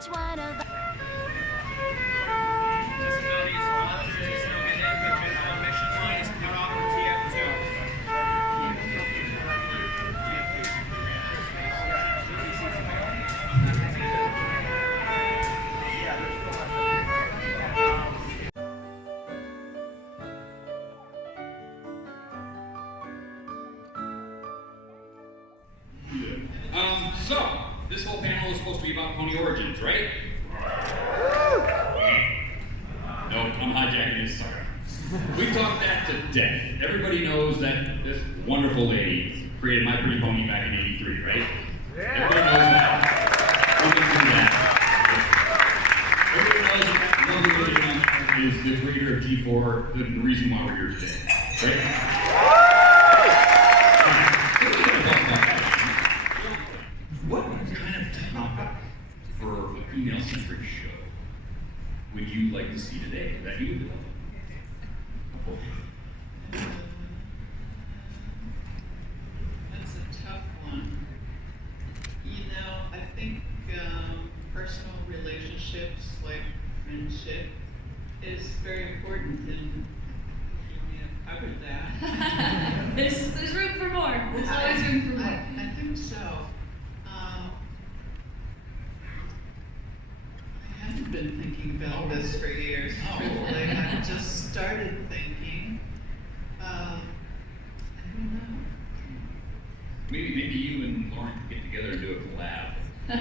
which one of the So, this whole panel is supposed to be about pony origins, right? Nope, I'm hijacking this sucker. We've talked that to death. Everybody knows that this wonderful lady created My Pretty Pony back in '83, right? Everybody knows that. We can do that. Everybody knows that lovely lady is the creator of G4, the reason why we're here today, right? What kind of topic for a female-centric show would you like to see today? That you would develop? That's a tough one. You know, I think personal relationships, like friendship, is very important, and we have covered that. There's room for more. There's always room for more. I think so. I haven't been thinking about this for years. Truthfully, I just started thinking. I don't know. Maybe you and Lauren could get together and do a collab. Is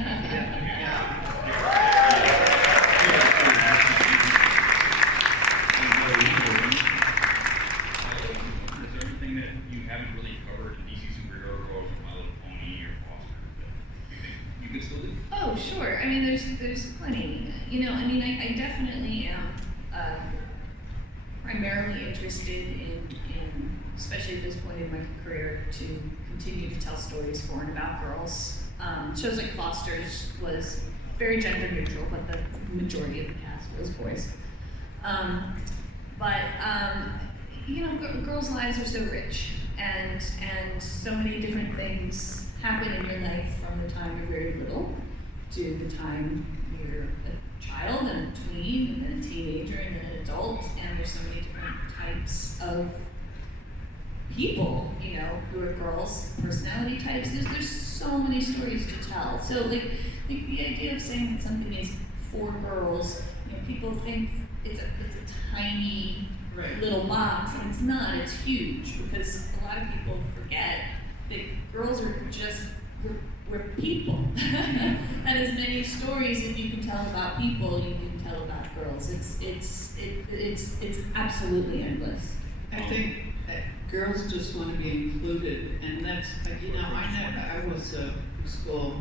there anything that you haven't really covered in DC Superhero or My Little Pony or Foster that you think you could still do? Oh, sure. I mean, there's plenty. You know, I mean, I definitely am primarily interested in, especially at this point in my career, to continue to tell stories for and about girls. Shows like Foster's was very gender neutral, but the majority of the cast was boys. You know, girls' lives are so rich, and so many different things happen in your life from the time you're very little to the time you're a child and a tween and then a teenager and then an adult, and there's so many different types of people, you know, who are girls, personality types. There's so many stories to tell. So like the idea of saying that something is for girls, you know, people think it's a tiny little box, and it's not. It's huge, because a lot of people forget that girls are just we're people. And as many stories as you can tell about people, you can tell about girls. It's absolutely endless. I think that girls just want to be included, and that's, you know, I was a school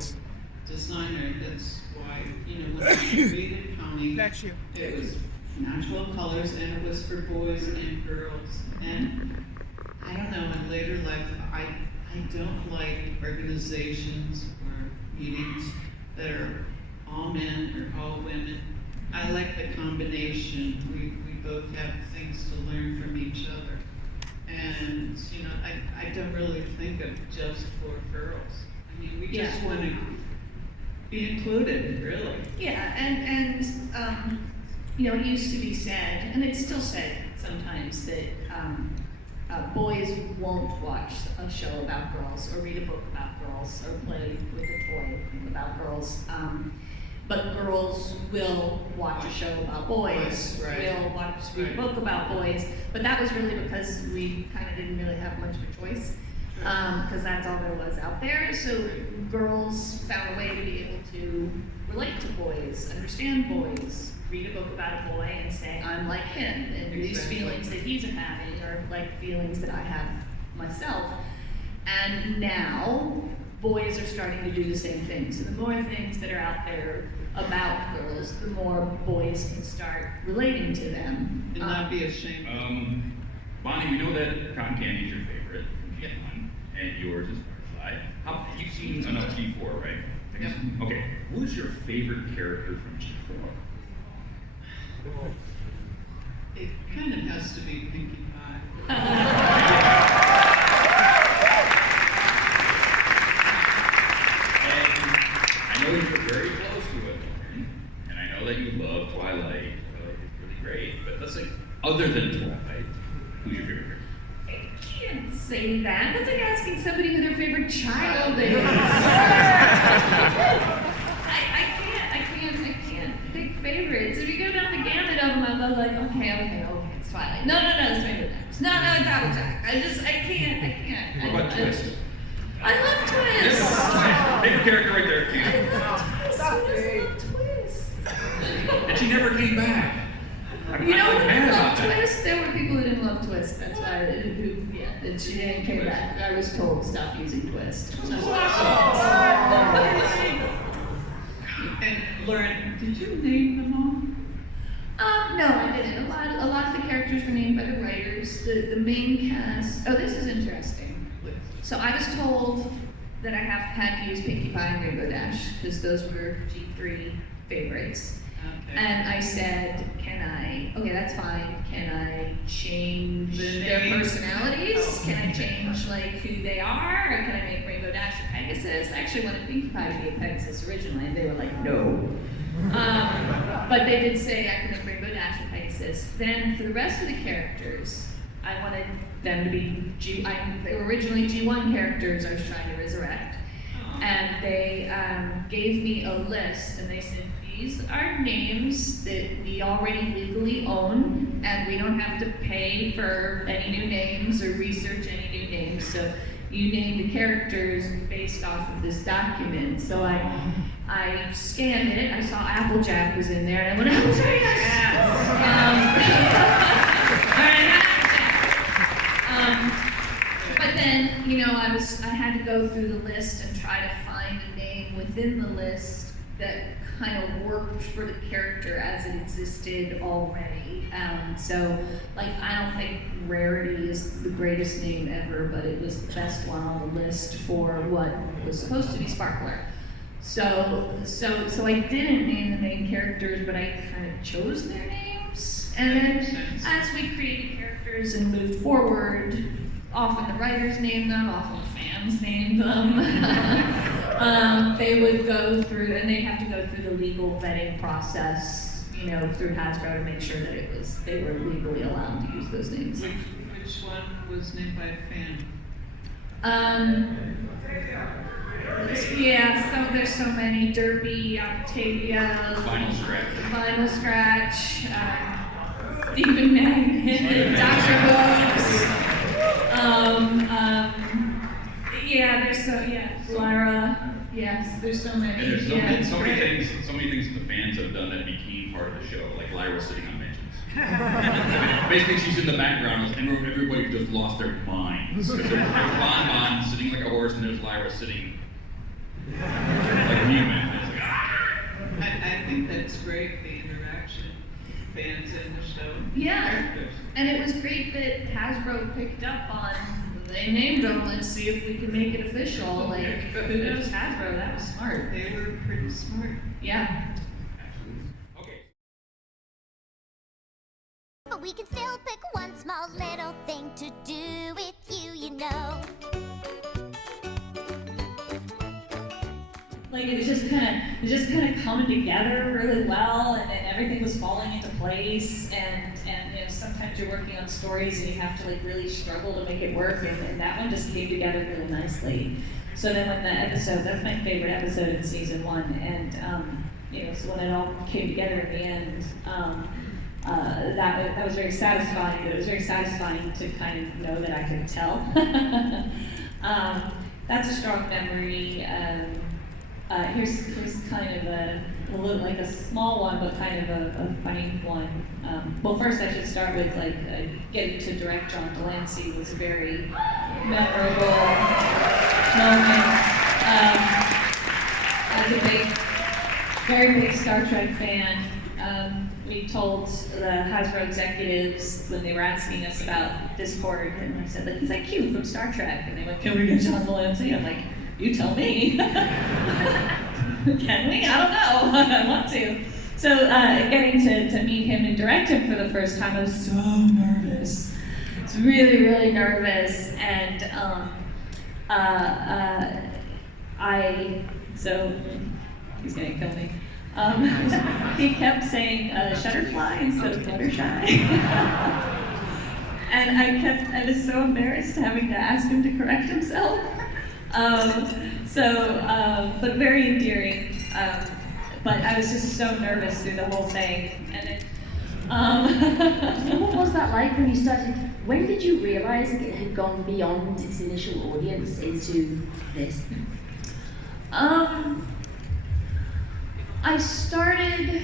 designer. That's why, you know, when I created Pony, it was natural colors, and it was for boys and girls. And I don't know, in later life, I don't like organizations or meetings that are all men or all women. I like the combination. We both have things to learn from each other. And, you know, I don't really think of just for girls. I mean, we just want to be included, really. Yeah, and you know, it used to be said, and it's still said sometimes, that boys won't watch a show about girls or read a book about girls or play with a toy about girls. But girls will watch a show about boys, read a book about boys, but that was really because we kind of didn't really have much of a choice, because that's all there was out there. So girls found a way to be able to relate to boys, understand boys, read a book about a boy and say, I'm like him, and these feelings that he's having are like feelings that I have myself. And now, boys are starting to do the same thing. So the more things that are out there about girls, the more boys can start relating to them. And not be ashamed. Bonnie, we know that cotton candy is your favorite from G1, and yours is Firefly. You've seen enough G4, right? Yep. Okay, who's your favorite character from G4? It kind of has to be Pinkie Pie. And I know you're very close to it, Lauren. Who's your favorite character? I can't say that. That's like asking somebody who their favorite child is. I can't pick favorites. If you go down the gamut of them, I'm like, okay, it's Twilight. No, it's Rainbow Dash. No, it's Applejack. I can't. What about Twist? I love Twist. Yeah, favorite character right there. I love Twist. And she never came back. You know I'm who mad didn't about love that. Twist? There were people who didn't love Twist. That's why, and she didn't came back. I was told stop using Twist. And Lauren, did you name them all? No, I didn't. A lot of the characters were named by the writers. The main cast. Oh, this is interesting. So I was told that I had to use Pinkie Pie and Rainbow Dash because those were G3 favorites. Okay. And I said, okay, that's fine. Can I change their personalities? Can I change like who they are? Or can I make Rainbow Dash a Pegasus? I actually wanted Pinkie Pie to be a Pegasus originally, and they were like, no. But they did say I could make Rainbow Dash a Pegasus. Then for the rest of the characters, I wanted them to be they were originally G1 characters I was trying to resurrect. And they gave me a list, and they said, these are names that we already legally own, and we don't have to pay for any new names or research any new names. So you name the characters based off of this document. So I scanned it. I saw Applejack was in there, and I went, Applejack, yes! But then, I had to go through the list and try to find a name within the list that kind of worked for the character as it existed already. So, I don't think Rarity is the greatest name ever, but it was the best one on the list for what was supposed to be Sparkler. So I didn't name the main characters, but I kind of chose their names. And then as we created characters and moved forward, often the writers named them, often fans named them. They would go through, and they'd have to go through the legal vetting process, through Hasbro to make sure that they were legally allowed to use those names. Which one was named by a fan? Yeah, there's so many. Derpy, Octavia, Vinyl Scratch, Stephen Magnet, Dr. Hooks. Lara. Yes, there's so many. And there's so many things that the fans have done that became part of the show, like Lyra sitting on benches. Basically, she's in the background, and everybody just lost their minds. There's Bon sitting like a horse, and there's Lyra sitting like a human. It's like, I think that's great, the interaction, fans in the show. Yeah, Characters. and it was great that Hasbro picked up on. They named them. Let's see if we can make it official. Who knows Hasbro? That was smart. They were pretty smart. Yeah. absolutely. Okay. But we can still pick one small little thing to do with you, you know. It was just kind of coming together really well, and then everything was falling into place. And sometimes you're working on stories and you have to really struggle to make it work, and that one just came together really nicely. So then when the episode, that's my favorite episode in season 1, and so when it all came together in the end, that was very satisfying. But it was very satisfying to kind of know that I could tell. That's a strong memory. Here's kind of a little, a small one, but kind of a funny one. Well, first I should start with getting to direct John Delancey was a very memorable moment. As a very big Star Trek fan, we told the Hasbro executives when they were asking us about Discord, and I said, he's like Q from Star Trek, and they went, can we get John Delancey? I'm like, you tell me. Can we? I don't know. I want to. So getting to meet him and direct him for the first time, I was so nervous. I was really, really nervous. And so he's gonna kill me. He kept saying Shutterfly instead of Fluttershy. And and I was so embarrassed having to ask him to correct himself. But very endearing. But I was just so nervous through the whole thing, and it. What was that like when you started? When did you realize it had gone beyond its initial audience into this? I started.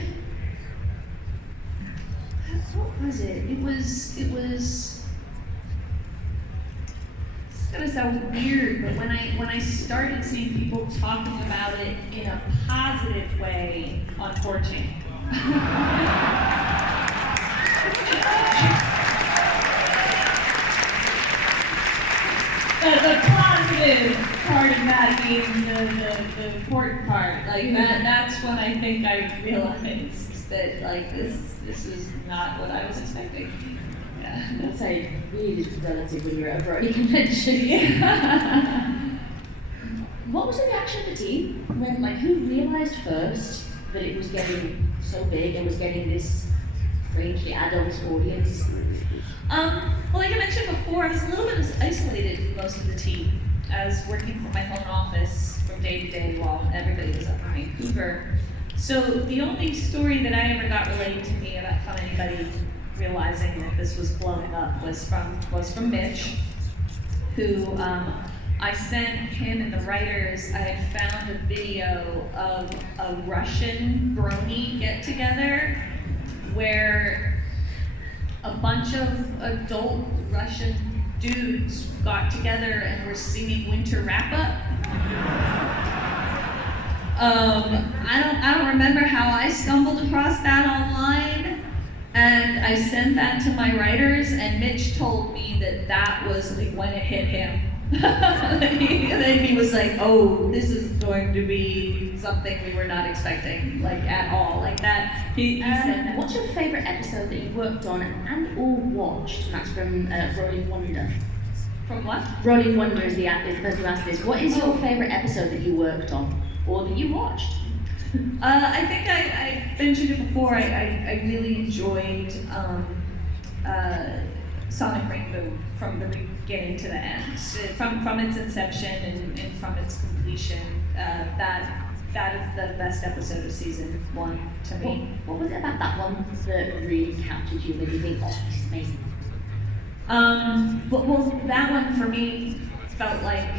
What was it? It was. It's gonna sound weird, but when I started seeing people talking about it in a positive way on 4chan. The positive part of that being the important part, like that's when I think I realized that like this is not what I was expecting. Yeah. That's a really relative when you're at a Brony convention. What was the reaction of the team when, like, who realized first that it was getting so big and was getting this strangely adult audience? Well, like I mentioned before, I was a little bit isolated from most of the team. I was working from my home office from day to day while everybody was up in Vancouver. So the only story that I ever got relayed to me from anybody realizing that this was blowing up was from Mitch, who I sent him and the writers. I had found a video of a Russian Brony get-together where a bunch of adult Russian dudes got together and were singing Winter Wrap-Up. I don't remember how I stumbled across that online, and I sent that to my writers, and Mitch told me that was like when it hit him. Then he was like, "Oh, this is going to be something we were not expecting, like at all, like that." He said that. What's your favorite episode that you worked on and or watched? And that's from Rolling Wonder. From what? Rolling Wonder is the person who asked this. What is your favorite episode that you worked on or that you watched? I think I mentioned it before. I really enjoyed Sonic Rainbow from the beginning to the end, from its inception and from its completion. That is the best episode of season 1 to me. What was it about that one that really captured you? That you think, oh, this is amazing? Well, that one for me felt like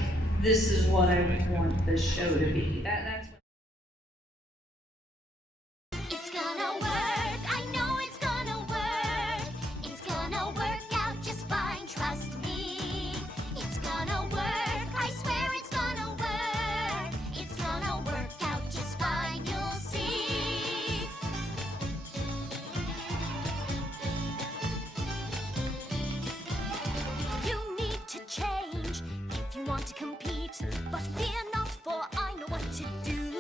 this is what I want this show to be. That's. It's gonna work, I know it's gonna work. It's gonna work out just fine, trust me. It's gonna work, I swear it's gonna work. It's gonna work out just fine, you'll see. You need to change if you want to compete. But fear not, for I know what to do.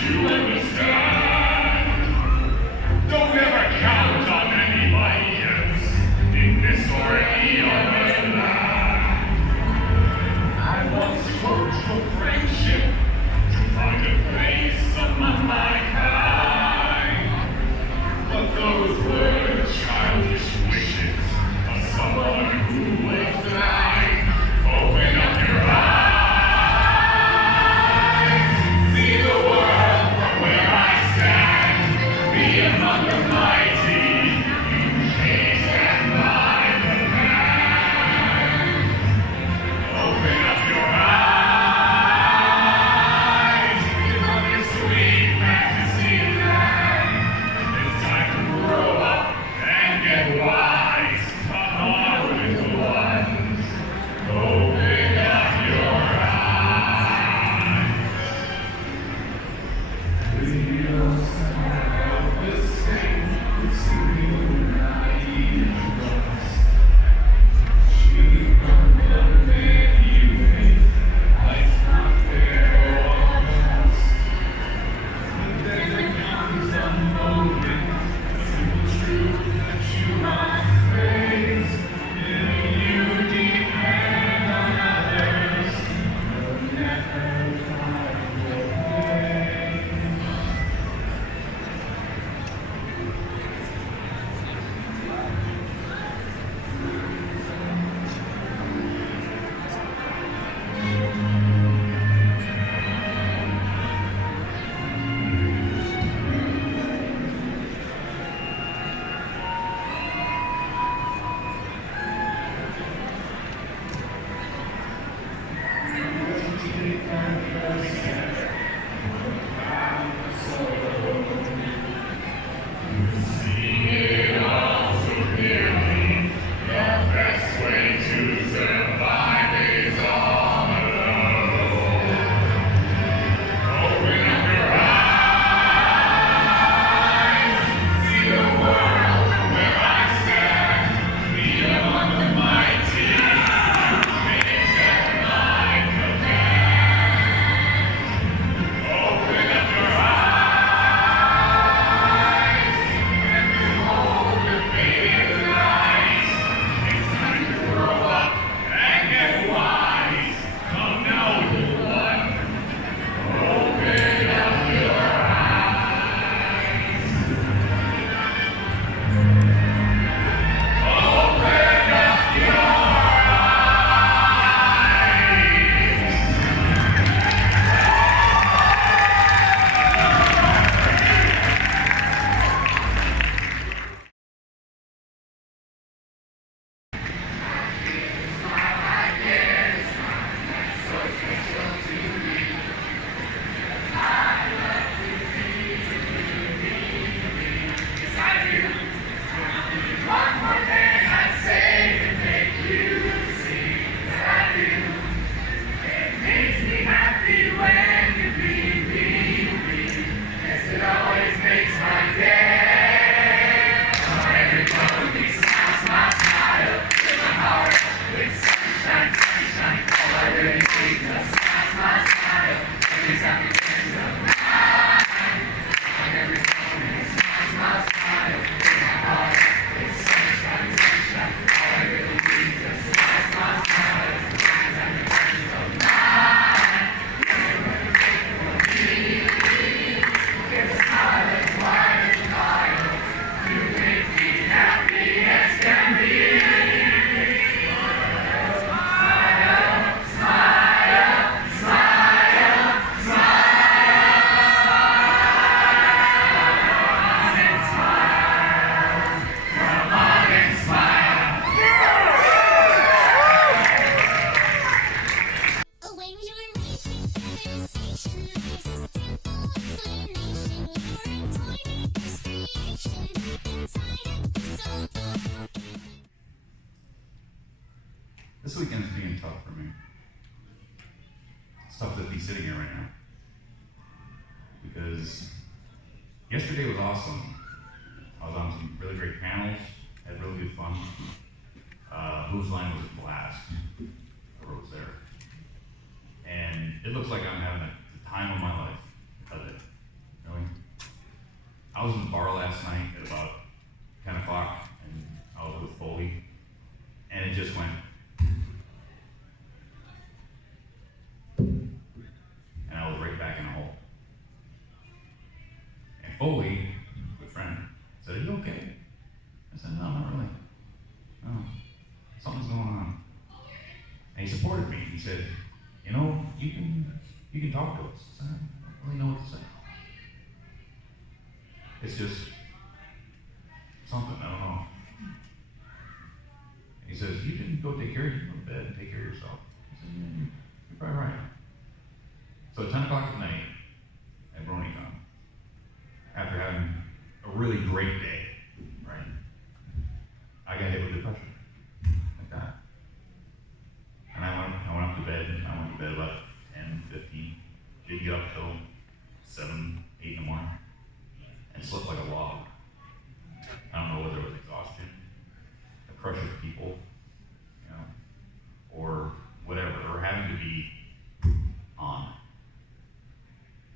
you understand. Don't ever count on anybody else in this or any other land. I once hoped for friendship to find a place among my kind, but those were childish wishes of someone who was blind. Open up your eyes, see the world from where I stand. Be among the mighty, you caged and by the man. Open up your eyes, live on your sweet fantasy land. It's time to grow up and get wise. Come on with the ones. Open up your eyes. We don't have the same. It's you naive ones. She from the many faith. Life's not fair or just. But then there comes a moment, a simple truth that you must face. If you depend on others, you'll never find your way. Take our first step, proud soul. Seeing it all so clearly, the best way to survive is all alone. Open up your eyes, see the world from where I stand. Be among the mighty, caged and by the man. Open up your eyes and behold the faded light. It's time to grow up and get wise. Come now, little one. Open up your eyes. Open up your eyes. One more thing I'd say to make you see that I do. It makes me happy when you be me. Yes, it always makes my day. Every pony smiles my smile with my heart. With sunshine, sunshine, all I really need is smiles my smile. Every time you think of mine. Every pony smiles my smile with my heart. With sunshine, sunshine, all I really need is smiles my smile. Every time you think of mine. It's a smile that's wide as a mile. You make me happy as can be. Smile, smile, smile, smile. Come on and smile. When you're making conversation, there's a simple explanation. You're a tiny creation inside of the soul. This weekend's being tough for me. It's tough to be sitting here right now. Because yesterday was awesome. I was on some really great panels, had really good fun. Whose Line was a blast. Whoever was there. And it looks like I'm having the time of my life because of it. was in the bar last night at about 10 o'clock, and I was with Foley, and it just went, and I was right back in a hole. And Foley, a good friend, said, "Are you okay?" I said, "No, not really. No, something's going on." And he supported me. He said, "You know, you can talk to us." I said, "I don't really know what to say. It's just something, I don't know." And he says, "You can go take care of you, go to bed and take care of yourself." I said, "Yeah, you're probably right." So at 10 o'clock at night at Bronycon, after having a really great day, right, I got hit with depression, like that. And I went up to bed, and I went to bed about 10, 15, didn't get up till 7, 8 in the morning, and slept like a log. I don't know whether it was exhaustion, the crush of people, you know, or whatever, or having to be on,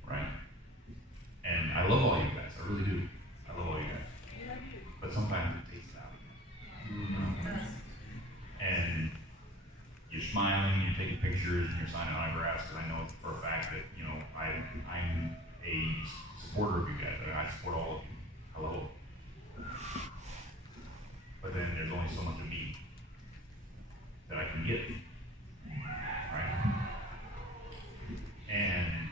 right? And I love all you guys, I really do. I love all you guys. But sometimes it takes it out of you. You know? And you're smiling, you're taking pictures, and you're signing autographs, because I know for a fact that, you know, I'm a supporter of you guys. I support all of you. Hello. But then there's only so much of me that I can give, right? And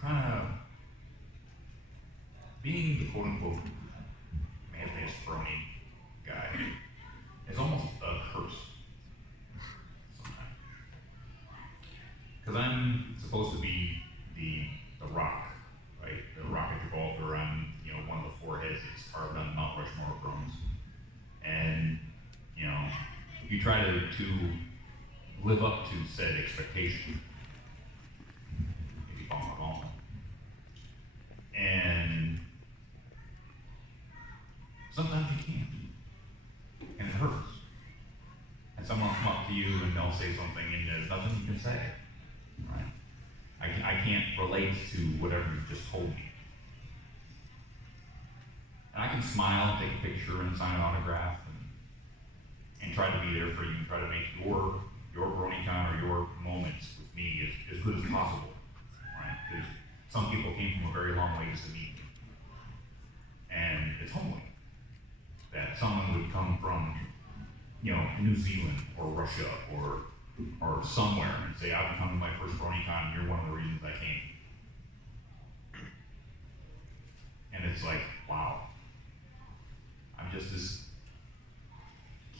kind of being the quote-unquote man-faced brony guy is almost a curse sometimes. Because I'm supposed to be the rock, right? The rock at Gibraltar. I'm, you know, one of the 4 heads that's carved on Mount Rushmore of Bronies. And, you know, you try to live up to said expectation if you follow along. And sometimes you can't, and it hurts. And someone will come up to you and they'll say something, and there's nothing you can say, right? I can't relate to whatever you just told me. And I can smile, take a picture, and sign an autograph, and try to be there for you, and try to make your Bronycon or your moments with me as good as possible, right? Because some people came from a very long ways to meet me. And it's humbling that someone would come from, you know, New Zealand or Russia or somewhere and say, "I've come to my first Bronycon, and you're one of the reasons I came." And it's like, wow. I'm just this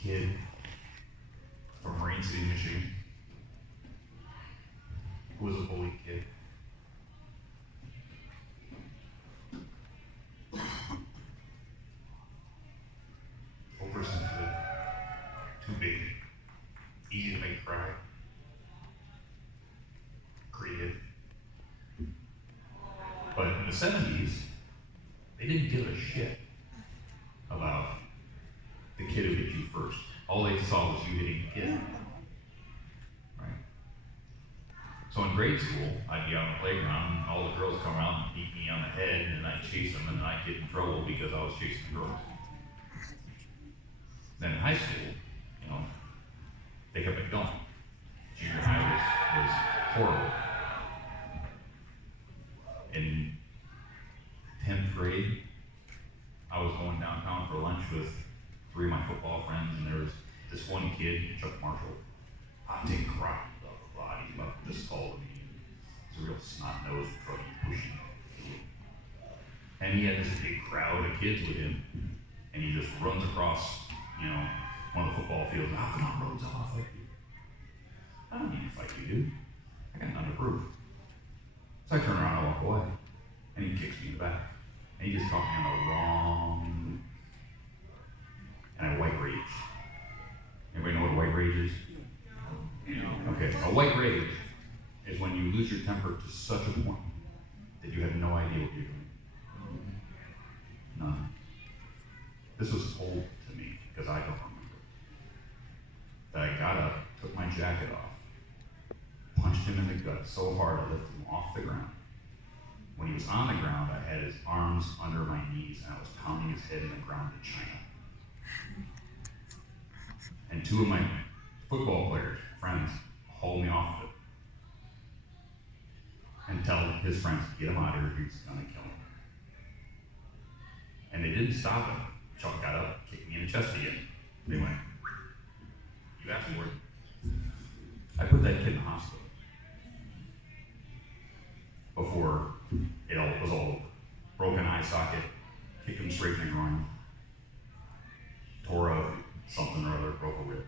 kid from Marine City, Michigan, who was a bullied kid. Oversensitive, too big, easy to make cry, creative. But in the 70s, they didn't give a shit about the kid who hit you first. All they saw was you hitting the kid. Right? So in grade school, I'd be out on the playground, and all the girls come around and beat me on the head, and then I'd chase them, and then I'd get in trouble because I was chasing the girls. Then in high school, you know, they kept it going. Junior high was horrible. In 10th grade, I was going downtown for lunch with 3 of my football friends, and there was this one kid, Chuck Marshall, hot take crop, blah, blah, blah. He's about this tall to me. He's a real snot-nosed, druggy, pushing kid. And he had this big crowd of kids with him, and he just runs across, you know, one of the football fields. "Oh, come on, Rhodes, I'll fight you." "I don't need to fight you, dude. I got nothing to prove." So I turn around and walk away, and he kicks me in the back. And he just talked me on the wrong, and I white rage. Anybody know what a white rage is? Okay, a white rage is when you lose your temper to such a point that you have no idea what you're doing. None. this was told to me because I don't remember. That I got up, took my jacket off, punched him in the gut so hard I lifted him off the ground. When he was on the ground, I had his arms under my knees and I was pounding his head in the ground to China. And two of my football players, friends, hauled me off of it and tell his friends, get him out of here, he's gonna kill him. And they didn't stop him. Chuck got up, kicked me in the chest again. They went, you asked for it. I put that kid in the hospital before it all was all over. Broken eye socket, kicked him straight in the groin, tore a something or other, broke a rib,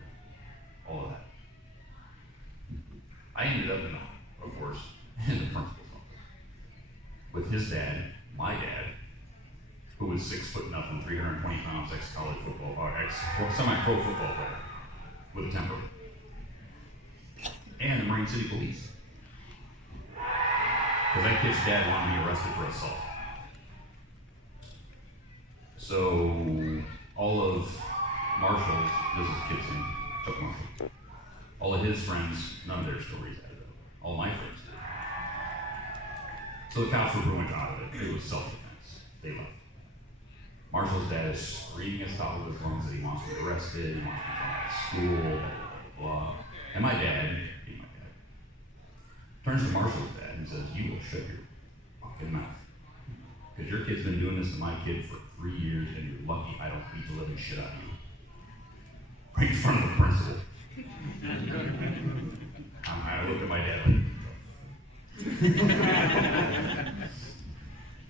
all of that. I ended up of course, in the principal's office with his dad, my dad, who was 6 foot nothing, 320 pounds, ex-college football, or semi-pro football player with a temper, and the Marine City Police. Because that kid's dad wanted me arrested for assault. So all of Marshall's, this is kid's name, Chuck Marshall, all of his friends, none of their stories added up. All my friends did. So the cops were pretty much out of it. It was self-defense. They left. Marshall's dad is screaming at the top of his lungs that he wants me arrested, he wants me thrown out of school, blah, blah, blah. And my dad, being my dad, turns to Marshall's dad and says, you will shut your fucking mouth. Because your kid's been doing this to my kid for 3 years and you're lucky I don't beat the living shit out of you. Right in front of the principal. I looked at my dad like,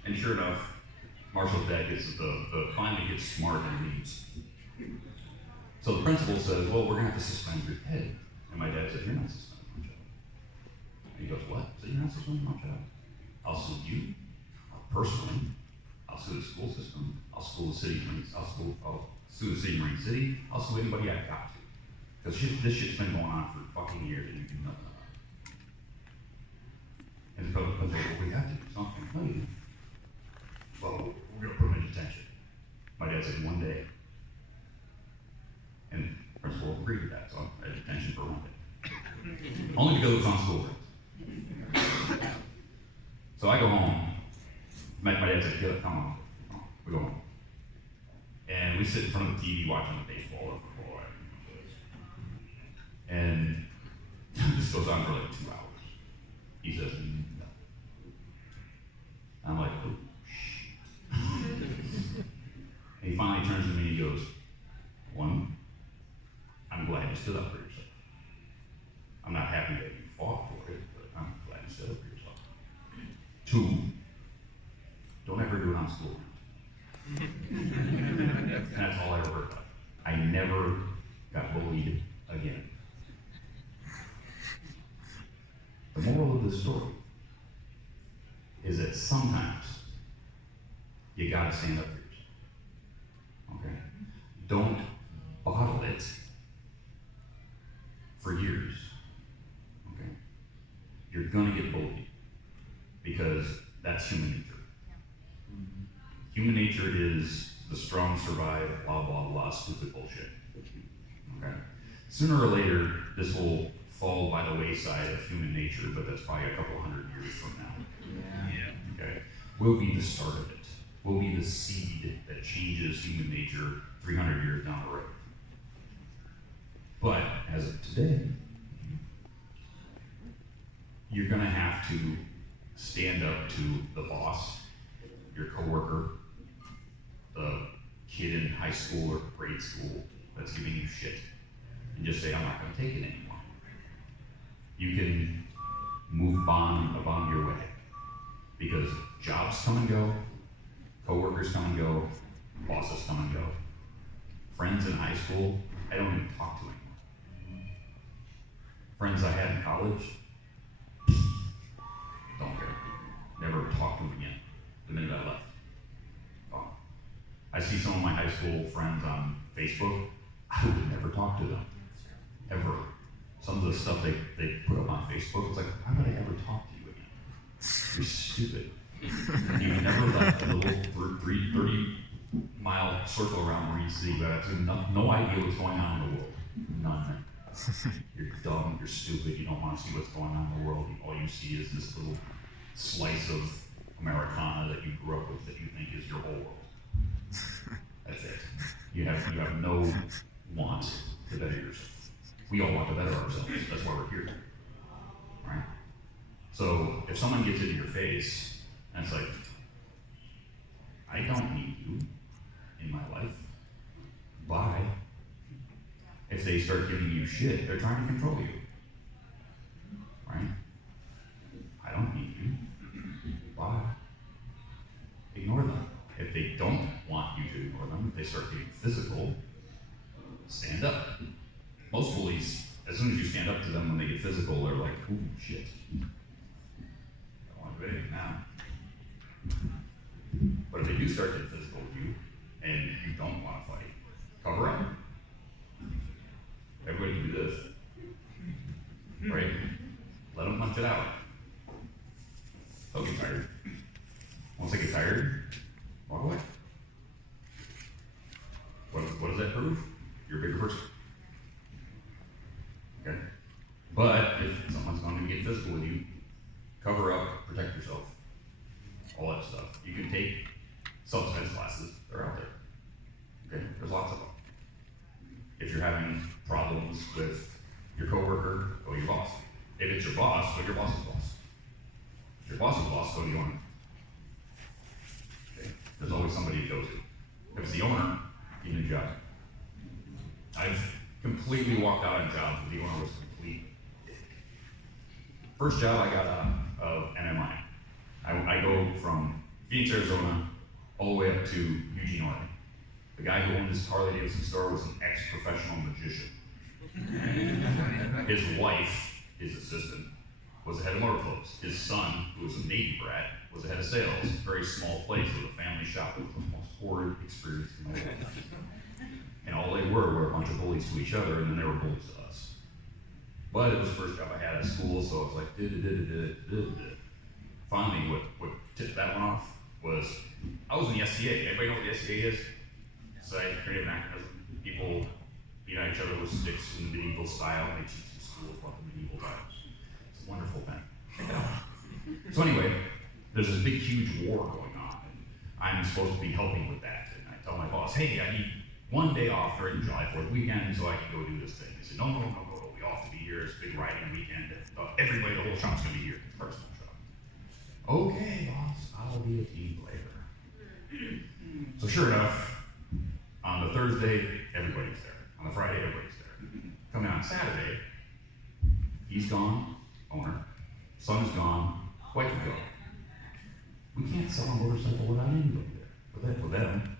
and sure enough, Marshall's dad finally gets smart and leaves. So the principal says, well, we're gonna have to suspend your kid. And my dad said, you're not suspending my child. And he goes, what? I said, you're not suspending my child. I'll sue you, personally. I'll sue the school system. I'll sue the city Marine. I'll sue the city Marine City. I'll sue anybody I've got to. Because this shit's been going on for fucking years and you do nothing about it. And the principal goes, well, we have to do something. No, you don't. Well, we're gonna put him in detention. My dad said 1 day. And the principal agreed to that, so I'm in detention for 1 day. Only because it was on school grounds. So I go home. My dad said, get up, come on. We go home. And we sit in front of the TV watching the baseball or football. And this goes on for like 2 hours. He says, no. I'm like, oh, shit. And he finally turns to me and he goes, 1, I'm glad you stood up for yourself. I'm not happy that you fought for it, but I'm glad you stood up for yourself. 2, don't ever do it on school grounds. And that's all I ever heard about. I never got bullied again. The moral of this story is that sometimes you gotta stand up for yourself. Okay? Don't bottle it for years. Okay? You're gonna get bullied because that's human nature. Human nature is the strong survive, blah, blah, blah, stupid bullshit. Okay? Sooner or later, this will fall by the wayside of human nature, but that's probably a couple hundred years from now. Yeah. Okay? We'll be the start of it. We'll be the seed that changes human nature 300 years down the road. But as of today, you're gonna have to stand up to the boss, your coworker, the kid in high school or grade school that's giving you shit, and just say, I'm not gonna take it anymore. You can move on your way, because jobs come and go, coworkers come and go, bosses come and go. Friends in high school, I don't even talk to anymore. Friends I had in college, don't care. Never talked to them again the minute I left. I see some of my high school friends on Facebook, I would never talk to them, ever. Some of the stuff they put up on Facebook, it's like, why would I ever talk to you again? You're stupid. You never left a little 30-mile that circle around Marine City, but I have no idea what's going on in the world. None. You're dumb, you're stupid, you don't want to see what's going on in the world. All you see is this little slice of Americana that you grew up with that you think is your whole world. That's it. You have no want to better yourself. We all want to better ourselves. That's why we're here. Right? So if someone gets into your face and it's like, I don't need you in my life. Bye. If they start giving you shit, they're trying to control you. Right? I don't need you. Bye. Ignore them. If they don't want you to ignore them, if they start getting physical, stand up. Most bullies, as soon as you stand up to them when they get physical, they're like, ooh, shit. I don't want to do anything now. But if they do start getting physical with you, and you don't want to fight, cover up. Everybody do this. Right? Let them punch it out. They'll get tired. Once they get tired, walk away. What does that prove? You're a bigger person. Okay? But if someone's going to get physical with you, cover up, protect yourself. All that stuff. You can take self-defense classes. They're out there. Okay? There's lots of them. If you're having problems with your coworker, go to your boss. If it's your boss, go to your boss's boss. If your boss's boss, go to the owner. Okay? There's always somebody to go to. If it's the owner, give him a job. I've completely walked out on jobs where the owner was complete dick. First job I got out of NMI. I go from Phoenix, Arizona, all the way up to Eugene, Oregon. The guy who owned this Harley Davidson store was an ex-professional magician. His wife, his assistant, was the head of motor clubs. His son, who was a Navy brat, was the head of sales. A very small place with a family shop. It was the most horrid experience in my life. And all they were a bunch of bullies to each other, and then they were bullies to us. But it was the first job I had at school, so I was like, Finally, what tipped that one off was, I was in the SCA. Anybody know what the SCA is? Society for Creative Anachronism. People beat at each other with sticks in the medieval style. They teach in schools about the medieval times. It's a wonderful thing. Check it out. So anyway, there's this big, huge war going on, and I'm supposed to be helping with that. And I tell my boss, hey, I need one day off during July 4th weekend so I can go do this thing. He said, no, we all have to be here. It's a big riding weekend. Everybody, the whole shop's going to be here. It's a personal shop. Okay, boss, I'll be a team player. So sure enough, on the Thursday, everybody's there. On the Friday, everybody's there. Coming on Saturday, he's gone, owner. Son is gone, wife is gone. We can't sell a motorcycle without anybody there. For them,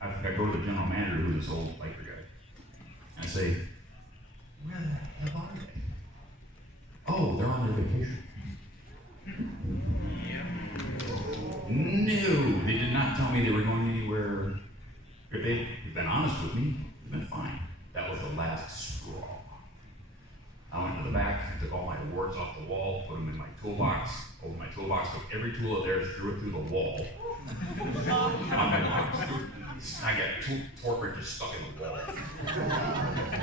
I go to the general manager, who's this old biker guy, and I say, where the hell are they? Oh, they're on their vacation. No, they did not tell me they were going anywhere. If they'd been honest with me, it'd been fine. That was the last straw. I went to the back, took all my awards off the wall, put them in my toolbox, opened my toolbox, took every tool of theirs, threw it through the wall. I got torque wrenches stuck in the wall.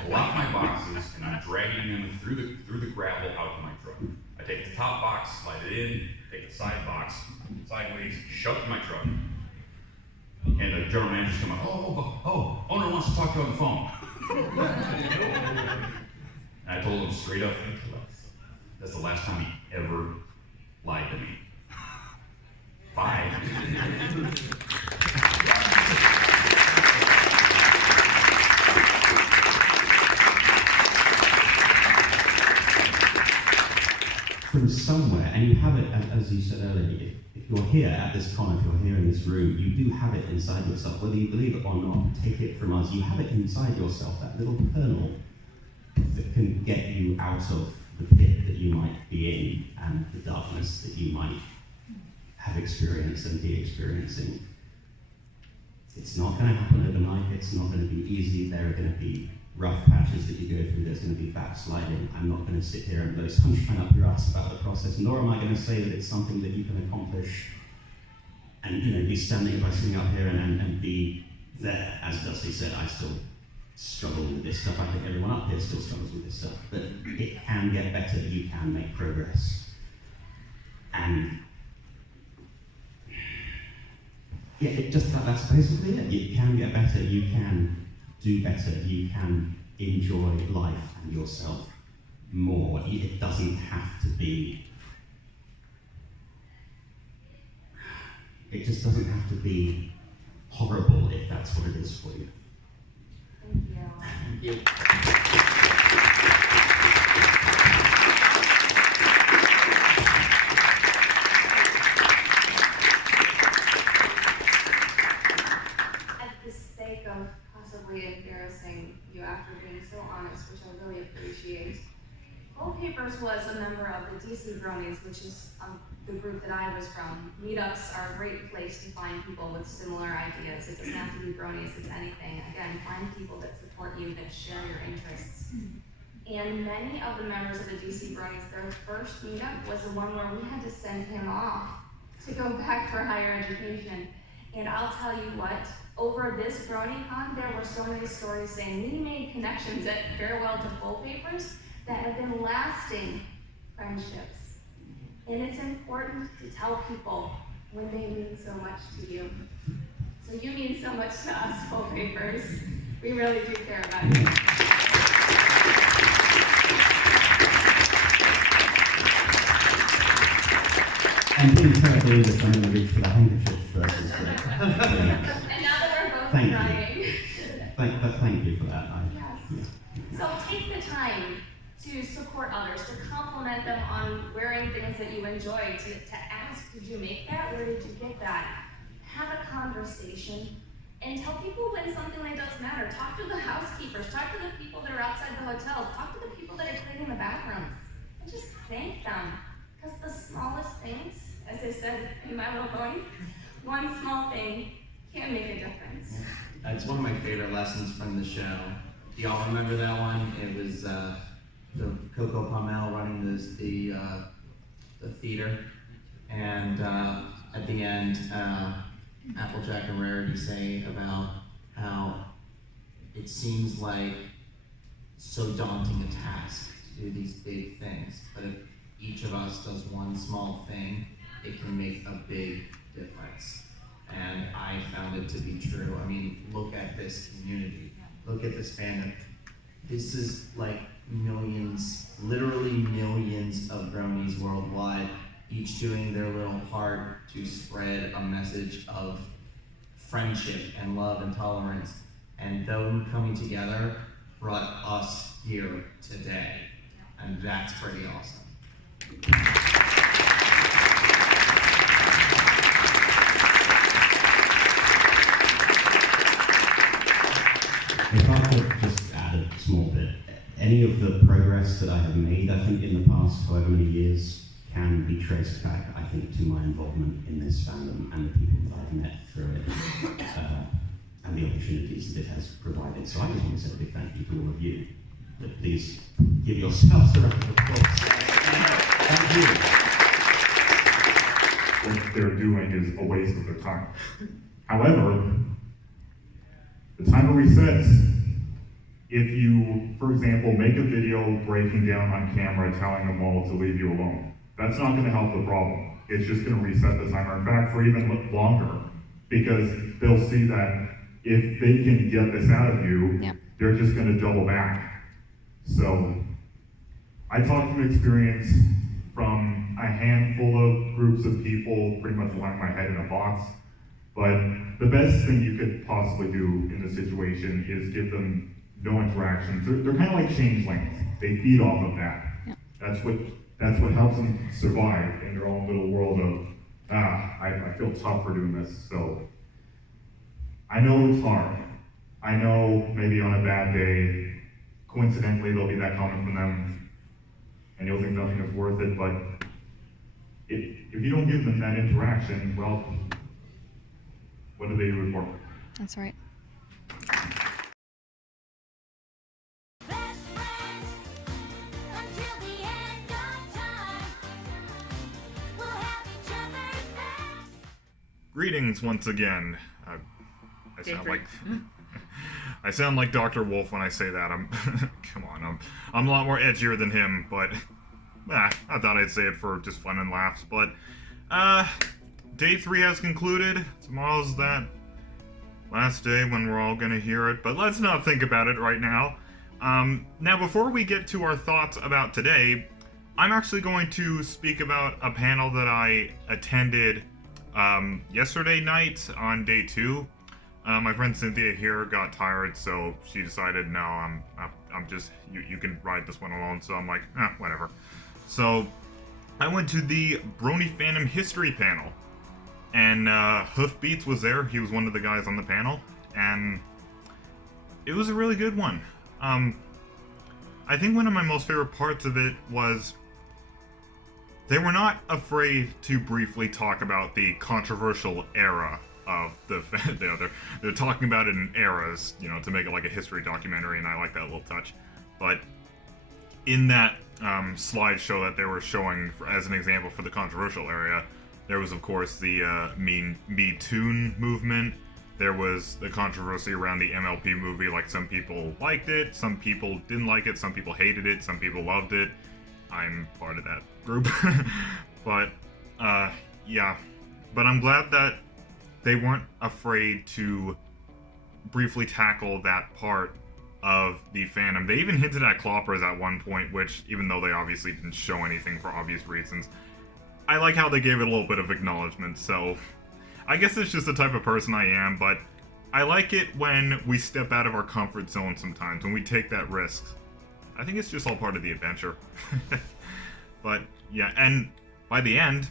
Locked my boxes, and I'm dragging them through the gravel out of my truck. I take the top box, slide it in, take the side box, sideways, shove it in my truck. And the general manager's come up, owner wants to talk to you on the phone. And I told him straight up, that's the last time he ever lied to me. Bye. From somewhere, and you have it, as you said earlier, if you're here at this con, if you're here in this room, you do have it inside yourself, whether you believe it or not, take it from us, you have it inside yourself, that little kernel that can get you out of the pit that you might be in and the darkness that you might have experienced and be experiencing. It's not going to happen overnight, it's not going to be easy, there are going to be rough patches that you go through, there's going to be backsliding. I'm not going to sit here and blow sunshine up your ass about the process, nor am I going to say that it's something that you can accomplish and be standing up here and be there, as Dusty said, I still struggle with this stuff. I think everyone up here still struggles with this stuff. But it can get better, you can make progress. And yeah, that's basically it. You can get better, you can do better, you can enjoy life and yourself more. It doesn't have to be, it just doesn't have to be horrible if that's what it is for you. Thank you. Thank you. At the sake of possibly embarrassing you after being so honest, which I really appreciate, Wallpapers was a member of the DC Bronies, which is the group that I was from. Meetups are a great place to find people with similar ideas. It doesn't have to be Bronies, it's anything. Again, find people that support you, that share your interests. And many of the members of the DC Bronies, their first meetup was the one where we had to send him off to go back for higher education. And I'll tell you what, over this Bronycon, there were so many stories saying we made connections at Farewell to Wallpapers that have been lasting friendships. And it's important to tell people when they mean so much to you. So you mean so much to us, Wallpapers. We really do care about you. And being terribly English, I'm going to reach for the handkerchief first. And now that we're both Thank crying. you. Thank you for that. Yes. So take the time to support others, to compliment them on wearing things that you enjoy, to ask, did you make that? Where did you get that? Have a conversation and tell people when something like does matter. Talk to the housekeepers, talk to the people that are outside the hotel, talk to the people that are cleaning the bathrooms, and just thank them. Because the smallest things, as I said in My Little Pony, one small thing can make a difference. It's one of my favorite lessons from the show. Do y'all remember that one? It was the Coco Palmel running the theater, and at the end, Applejack and Rarity say about how it seems like so daunting a task to do these big things, but if each of us does one small thing, it can make a big difference. And I found it to be true. I mean, look at this community. Look at this fandom. This is like millions, literally millions of Bronies worldwide, each doing their little part to spread a message of friendship and love and tolerance. And them coming together brought us here today. And that's pretty awesome. If I could just add a small bit, any of the progress that I have made, I think in the past however many years, can be traced back, I think, to my involvement in this fandom and the people that I've met through it, and the opportunities that it has provided. So I just want to say a big thank you to all of you. But please give yourselves a round of applause. Thank you. What they're doing is a waste of their time. However, the timer resets if you, for example, make a video breaking down on camera telling them all to leave you alone. That's not going to help the problem. It's just going to reset the timer. In fact, for even longer, because they'll see that if they can get this out of you, they're just going to double back. So I talk from experience from a handful of groups of people pretty much wanting my head in a box. But the best thing you could possibly do in this situation is give them no interactions. They're kind of like changelings. They feed off of that. That's what helps them survive in their own little world of, I feel tough for doing this. So I know it's hard. I know maybe on a bad day, coincidentally, there'll be that comment from them, and you'll think nothing is worth it, but if you don't give them that interaction, well, what do they do it for? That's right. Best friends until the end of time. We'll have each other's backs. Greetings once again. I sound like I sound like Dr. Wolf when I say that. I'm come on, I'm a lot more edgier than him, but I thought I'd say it for just fun and laughs. But day 3 has concluded. Tomorrow's that last day when we're all gonna hear it, but let's not think about it right now. Now, before we get to our thoughts about today, I'm actually going to speak about a panel that I attended yesterday night on day 2. My friend Cynthia here got tired, so she decided, no, I'm just, you can ride this one alone, so I'm like, whatever. So, I went to the Brony Fandom History panel, and Hoofbeats was there. He was one of the guys on the panel, and it was a really good one. I think one of my most favorite parts of it was they were not afraid to briefly talk about the controversial era of the they're talking about it in eras, you know, to make it like a history documentary, and I like that little touch. But in that slideshow that they were showing as an example for the controversial area, there was of course the Me Too movement. There was the controversy around the MLP movie. Like, some people liked it, some people didn't like it, some people hated it, some people loved it. I'm part of that group. But yeah, but I'm glad that they weren't afraid to briefly tackle that part of the fandom. They even hinted at Cloppers at one point, which, even though they obviously didn't show anything for obvious reasons, I like how they gave it a little bit of acknowledgement. So I guess it's just the type of person I am, but I like it when we step out of our comfort zone sometimes, when we take that risk. I think it's just all part of the adventure. But yeah, and by the end,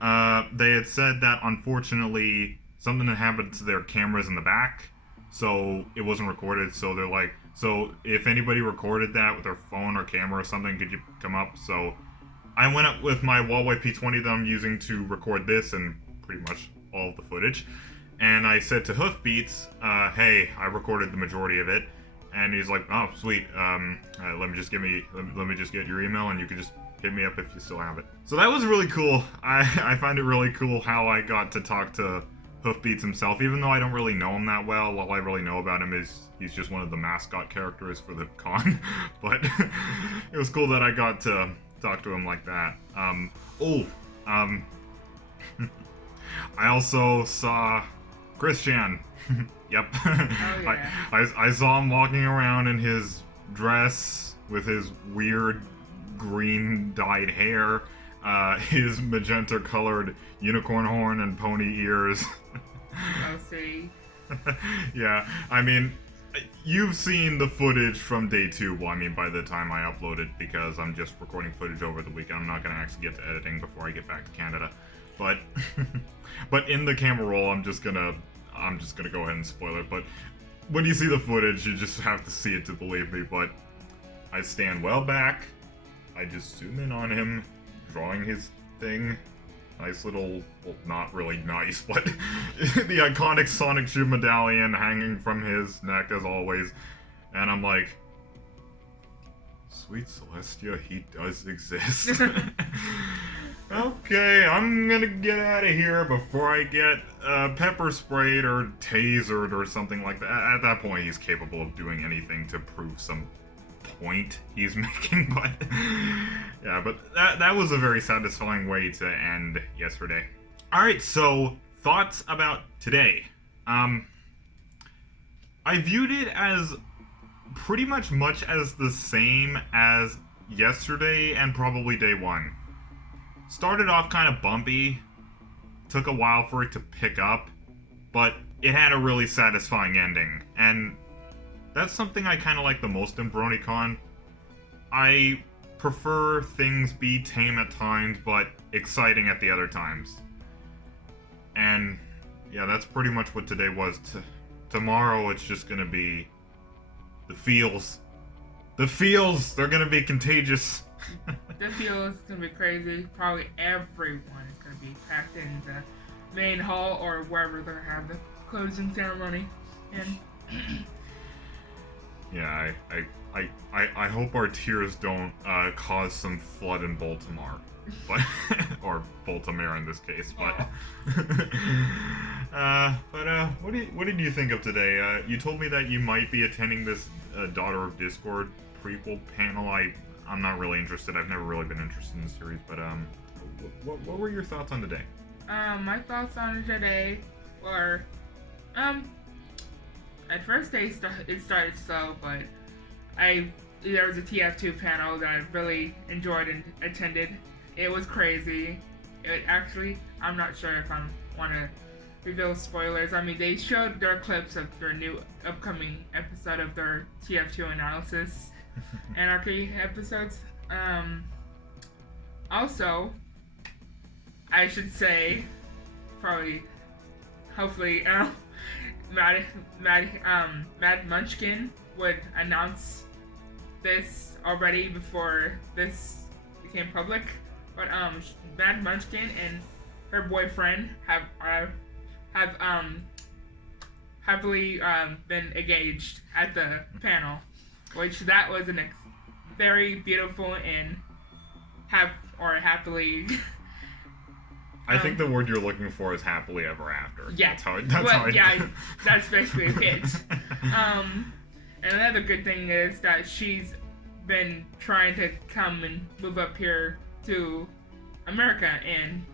they had said that unfortunately something had happened to their cameras in the back, so it wasn't recorded. So they're like, so if anybody recorded that with their phone or camera or something, could you come up? So I went up with my Huawei P20 that I'm using to record this and pretty much all of the footage, and I said to Hoofbeats, hey, I recorded the majority of it. And he's like, oh, sweet, let me just get your email, and you can just hit me up if you still have it. So that was really cool. I find it really cool how I got to talk to Hoofbeats himself, even though I don't really know him that well. All I really know about him is he's just one of the mascot characters for the con. But it was cool that I got to talk to him like that. I also saw Christian. Yep. Oh, yeah. I saw him walking around in his dress with his weird green dyed hair, his magenta colored unicorn horn and pony ears. I'll see. Yeah, I mean, you've seen the footage from day 2, well, I mean, by the time I upload it, because I'm just recording footage over the weekend. I'm not going to actually get to editing before I get back to Canada. But, but in the camera roll, I'm just gonna go ahead and spoil it. But when you see the footage, you just have to see it to believe me. But I stand well back. I just zoom in on him, drawing his thing. Nice little, well, not really nice, but the iconic Sonic Shoe medallion hanging from his neck as always. And I'm like, sweet Celestia, he does exist. Okay, I'm gonna get out of here before I get pepper sprayed or tasered or something like that. At that point, he's capable of doing anything to prove some point he's making, but yeah, but that was a very satisfying way to end yesterday. Alright, so thoughts about today. I viewed it as pretty much as the same as yesterday and probably day 1. Started off kind of bumpy, took a while for it to pick up, but it had a really satisfying ending, and that's something I kind of like the most in BronyCon. I prefer things be tame at times, but exciting at the other times. And yeah, that's pretty much what today was. Tomorrow it's just gonna be the feels. The feels, they're gonna be contagious. The feels gonna be crazy. Probably everyone is gonna be packed in the main hall or wherever they're gonna have the closing ceremony. And yeah, I hope our tears don't cause some flood in Baltimore, but or Baltimore in this case. But what did you think of today? You told me that you might be attending this Daughter of Discord prequel panel. I'm not really interested. I've never really been interested in the series, but what were your thoughts on today? My thoughts on today were, at first it started slow, but there was a TF2 panel that I really enjoyed and attended. It was crazy. I'm not sure if I want to reveal spoilers. I mean, they showed their clips of their new upcoming episode of their TF2 analysis Anarchy episodes. Also, I should say, hopefully, Mad Munchkin would announce this already before this became public. But Mad Munchkin and her boyfriend have happily been engaged at the panel, which that was very beautiful and happily. I think the word you're looking for is happily ever after. Yeah, that's basically it. And another good thing is that she's been trying to come and move up here to America and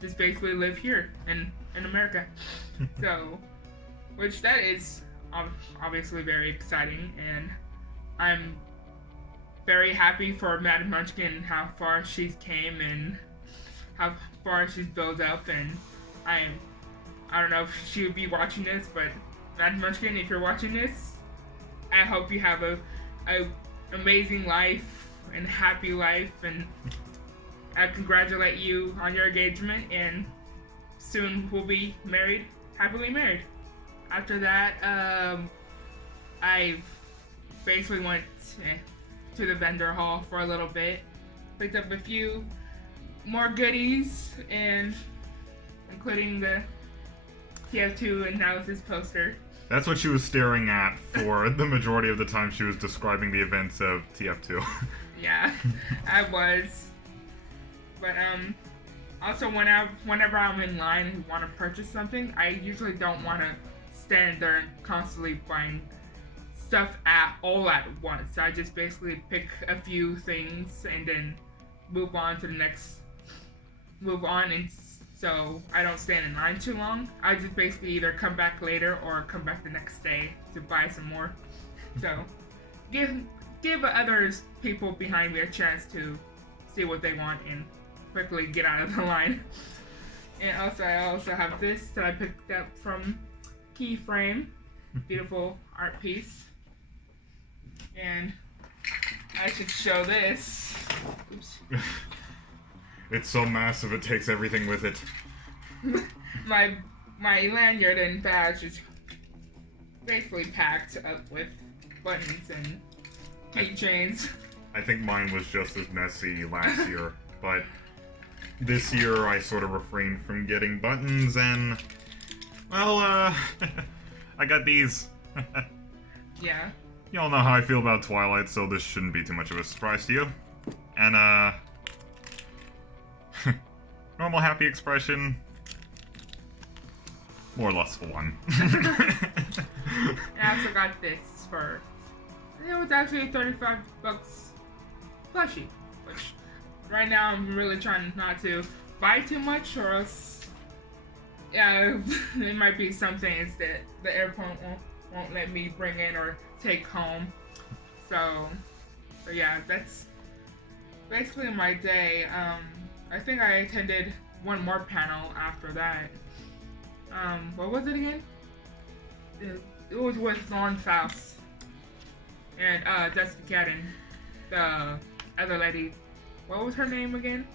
just basically live here in America. So, which that is obviously very exciting, and I'm very happy for Mad Munchkin, how far she's came and how far she's built up, and I don't know if she would be watching this, but Mad Munchkin, if you're watching this, I hope you have a amazing life and happy life, and I congratulate you on your engagement, and soon we'll be happily married. After that, I basically went to the vendor hall for a little bit, picked up a few more goodies, and including the TF2 analysis poster. That's what she was staring at for the majority of the time she was describing the events of TF2. Yeah, I was. But also whenever I'm in line and want to purchase something, I usually don't want to stand there and constantly buying stuff all at once. I just basically pick a few things and then move on, and so I don't stand in line too long. I just basically either come back later or come back the next day to buy some more. So give others people behind me a chance to see what they want and quickly get out of the line. And I also have this that I picked up from Keyframe, beautiful art piece. And I should show this. Oops. It's so massive it takes everything with it. my lanyard and badge is basically packed up with buttons and keychains. I think mine was just as messy last year, but this year I sort of refrained from getting buttons, and well, I got these. Yeah. Y'all know how I feel about Twilight, so this shouldn't be too much of a surprise to you. And normal happy expression, more lustful one. I also got this for, it was actually $35 plushie, which right now I'm really trying not to buy too much, or else it might be some things that the airport won't let me bring in or take home. So yeah, that's basically my day. I think I attended one more panel after that. What was it again? It was with Faust and Jessica Cadden, the other lady. What was her name again?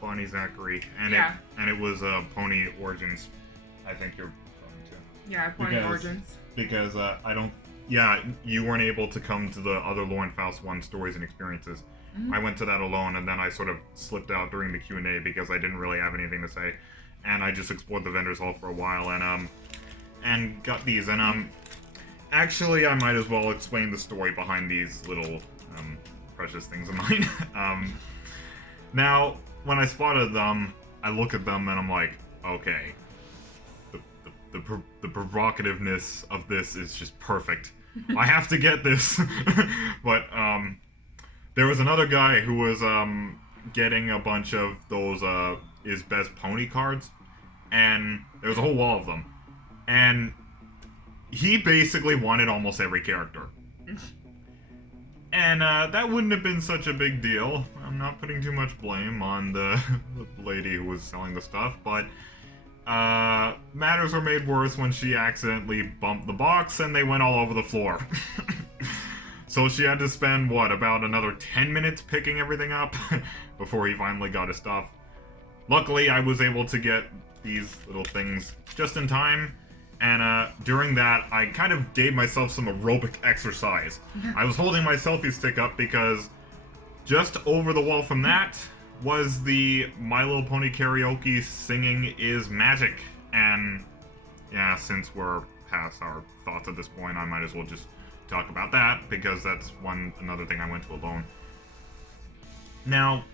Bonnie Zachary, and yeah. it was Pony Origins. I think you're referring to. Yeah, Pony Origins. Because you weren't able to come to the other Lauren Faust 1 stories and experiences. Mm-hmm. I went to that alone, and then I sort of slipped out during the Q&A because I didn't really have anything to say, and I just explored the vendors hall for a while, and got these, and actually I might as well explain the story behind these little precious things of mine. Now, when I spotted them, I look at them and I'm like, okay, the the provocativeness of this is just perfect. I have to get this. But there was another guy who was getting a bunch of those is best pony cards, and there was a whole wall of them, and he basically wanted almost every character. And that wouldn't have been such a big deal. I'm not putting too much blame on the lady who was selling the stuff, but matters were made worse when she accidentally bumped the box and they went all over the floor. So she had to spend, what, about another 10 minutes picking everything up before he finally got his stuff. Luckily, I was able to get these little things just in time. And during that, I kind of gave myself some aerobic exercise. I was holding my selfie stick up because just over the wall from that was the My Little Pony Karaoke Singing is Magic. And yeah, since we're past our thoughts at this point, I might as well just talk about that because that's another thing I went to alone. Now,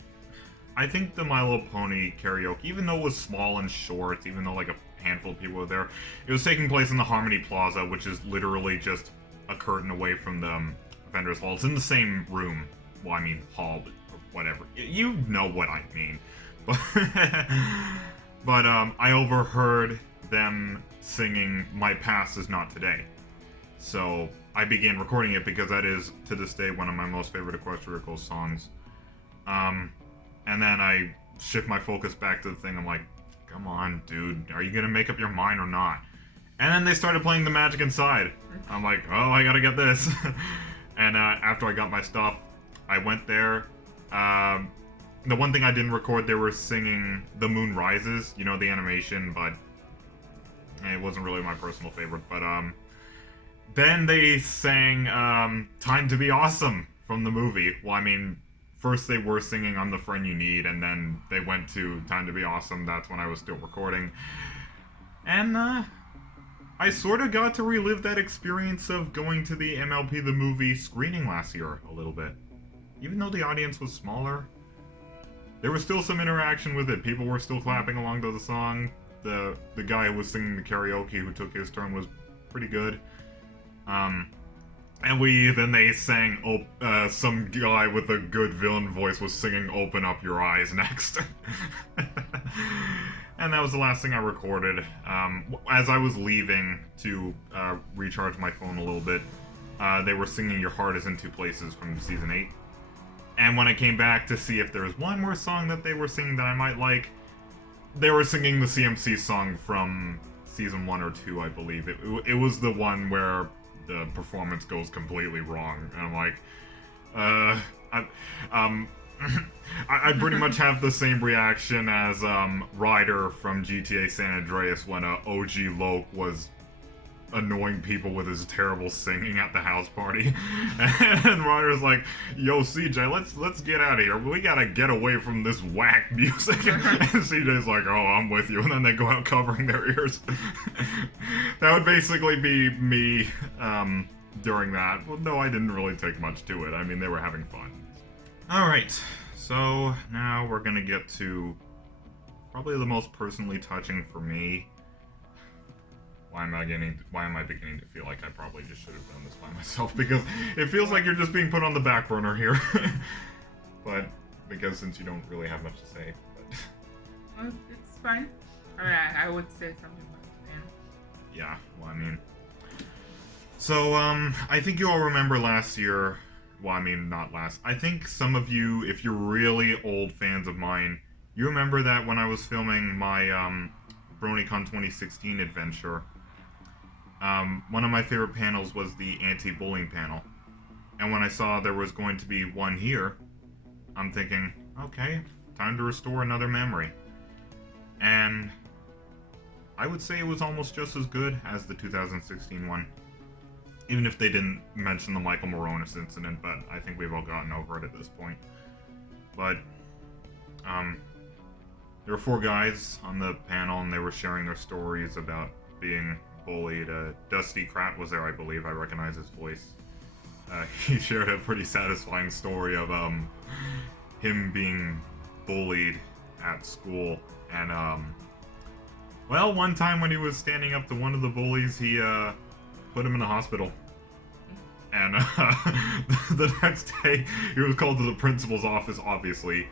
I think the My Little Pony Karaoke, even though it was small and short, even though like a handful of people were there, it was taking place in the Harmony Plaza, which is literally just a curtain away from the vendor's hall. It's in the same room. Well, I mean hall, but whatever. You know what I mean. But I overheard them singing My Past Is Not Today. So I began recording it because that is, to this day, one of my most favorite Equestrical songs. And then I shift my focus back to the thing. I'm like, come on, dude, are you gonna make up your mind or not? And then they started playing The Magic Inside. I'm like, oh, I gotta get this. And after I got my stuff, I went there. The one thing I didn't record, they were singing The Moon Rises, you know, the animation, but it wasn't really my personal favorite. But then they sang Time to Be Awesome from the movie. Well, I mean, first they were singing I'm the Friend You Need, and then they went to Time to Be Awesome. That's when I was still recording. And I sort of got to relive that experience of going to the MLP The Movie screening last year a little bit. Even though the audience was smaller, there was still some interaction with it. People were still clapping along to the song. The guy who was singing the karaoke who took his turn was pretty good. And then they sang, some guy with a good villain voice was singing Open Up Your Eyes next. And that was the last thing I recorded. As I was leaving to recharge my phone a little bit, they were singing Your Heart Is in Two Places from Season 8. And when I came back to see if there was one more song that they were singing that I might like, they were singing the CMC song from Season 1 or 2, I believe. It was the one where the performance goes completely wrong. And I'm like, I pretty much have the same reaction as Ryder from GTA San Andreas when OG Loke was annoying people with his terrible singing at the house party. And Ryder's like, yo, CJ, let's get out of here. We gotta get away from this whack music. And CJ's like, oh, I'm with you. And then they go out covering their ears. That would basically be me during that. Well, no, I didn't really take much to it. I mean, they were having fun. Alright, so now we're gonna get to probably the most personally touching for me. Why am I beginning to feel like I probably just should have done this by myself? Because it feels like you're just being put on the back burner here. But, because since you don't really have much to say. But. Well, it's fine. I mean, I would say something about it. Yeah, well, I mean. So, I think you all remember last year. Well, I mean, not last. I think some of you, if you're really old fans of mine, you remember that when I was filming my Bronycon 2016 adventure, one of my favorite panels was the anti-bullying panel. And when I saw there was going to be one here, I'm thinking, okay, time to restore another memory. And I would say it was almost just as good as the 2016 one. Even if they didn't mention the Michael Moronis incident, but I think we've all gotten over it at this point. But, there were 4 guys on the panel, and they were sharing their stories about being bullied. Dusty Kratt was there, I believe. I recognize his voice. He shared a pretty satisfying story of him being bullied at school, and Well, one time when he was standing up to one of the bullies, he put him in the hospital. And the next day, he was called to the principal's office, obviously.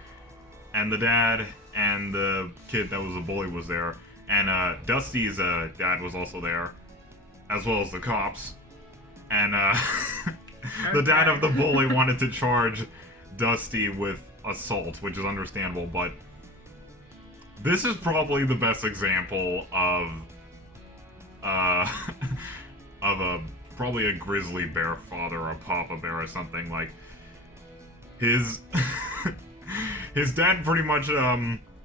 And the dad and the kid that was a bully was there. And Dusty's dad was also there, as well as the cops. And the dad of the bully wanted to charge Dusty with assault, which is understandable, but this is probably the best example of probably a grizzly bear father or a papa bear or something. Like, his dad pretty much